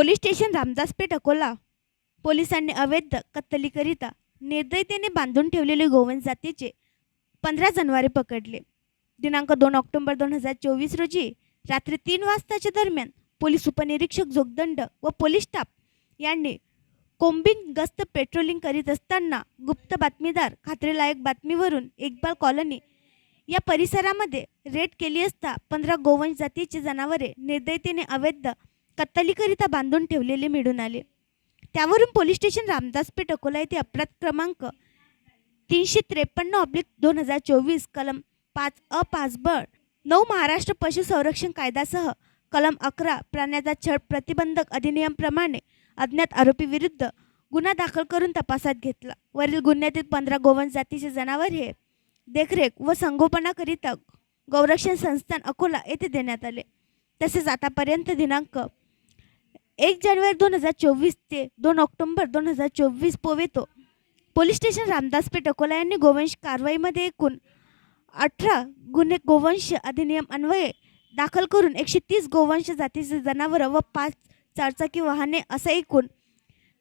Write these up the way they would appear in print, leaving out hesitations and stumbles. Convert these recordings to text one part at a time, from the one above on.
Police station Ramdaspeth Akola पोलिसांनी अवैध कत्तलीकरिता निर्दयतेने बांधून ठेवलेले गोवंश जातीचे 15 जानेवारी पकडले. दिनांक 2 ऑक्टोबर 2024 रोजी रात्री 3 वाजताच्या दरम्यान पोलीस उपनिरीक्षक जोगदंड व पोलीस स्टाफ यांनी कोम्बिंग गस्त पेट्रोलिंग करीत असताना गुप्त बातमीदार खात्रीलायक बातमीवरून इक्बाल कॉलनी या परिसरामध्ये रेड केली असता 15 गोवंश जातीचे जनावरे निर्दयतेने अवैध कत्तलीकरिता बांधून ठेवलेले मिळून आले. त्यावरून पोलीस स्टेशन रामदासपेठ अकोला येथे अपराध क्रमांक 353/2024 कलम 5(अ)(5)(ब) 9 महाराष्ट्र पशुसंरक्षण कायद्यासह कलम 11 प्राण्याचा छळ प्रतिबंधक अधिनियम प्रमाणे अज्ञात आरोपी विरुद्ध गुन्हा दाखल करून तपासात घेतला. वरील गुन्ह्यातील 15 गोवंश जातीचे जनावर हे देखरेख व संगोपनाकरिता गौरक्षण संस्थान अकोला येथे देण्यात आले. तसेच आतापर्यंत दिनांक 1 जानेवारी 2024 ते 2 ऑक्टोबर 2024 पोवेतो पोलीस स्टेशन रामदासपेठ अकोला यांनी गोवंश कारवाईमध्ये एकूण 18 गुन्हे गोवंश अधिनियम अन्वये दाखल करून 130 गोवंश जातीचे जनावर व 5 चारचाकी वाहने असा एकूण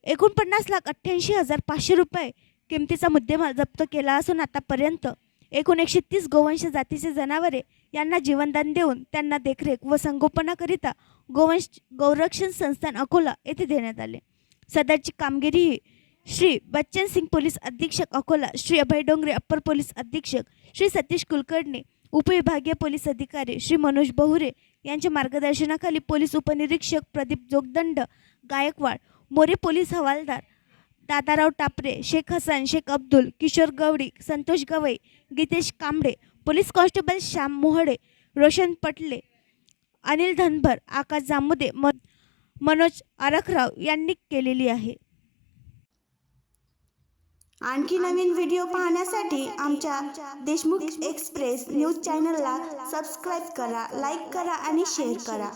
49,88,500 रुपये किमतीचा मुद्देमाल जप्त केला असून आतापर्यंत एकूण 130 गोवंश जातीचे जनावरे यांना जीवनदान देऊन त्यांना देखरेख व संगोपनाकरिता गोवंश गौरक्षण संस्थान अकोला येथे देण्यात आले. सदरची कामगिरी ही श्री बच्चन सिंग पोलीस अधीक्षक अकोला, श्री अभय डोंगरे अप्पर पोलीस अधीक्षक, श्री सतीश कुलकर्णी उपविभागीय पोलीस अधिकारी, श्री मनोज बहुरे यांच्या मार्गदर्शनाखाली पोलीस उपनिरीक्षक प्रदीप जोगदंड गायकवाड, मोरे पोलीस हवालदार दादाराव टापरे, शेख हसन, शेख अब्दुल, किशोर गवडी, संतोष गवई, गीतेश कांबळे, पोलीस कॉन्स्टेबल श्याम मोहडे, रोशन पटले, अनिल धनभर, आकाश जामुदे, मनोज आरखराव यांनी केलेली आहे. आणखी नवीन व्हिडिओ पाहण्यासाठी आमच्या देशमुख एक्सप्रेस न्यूज चॅनलला सबस्क्राईब करा, लाईक करा आणि शेअर करा.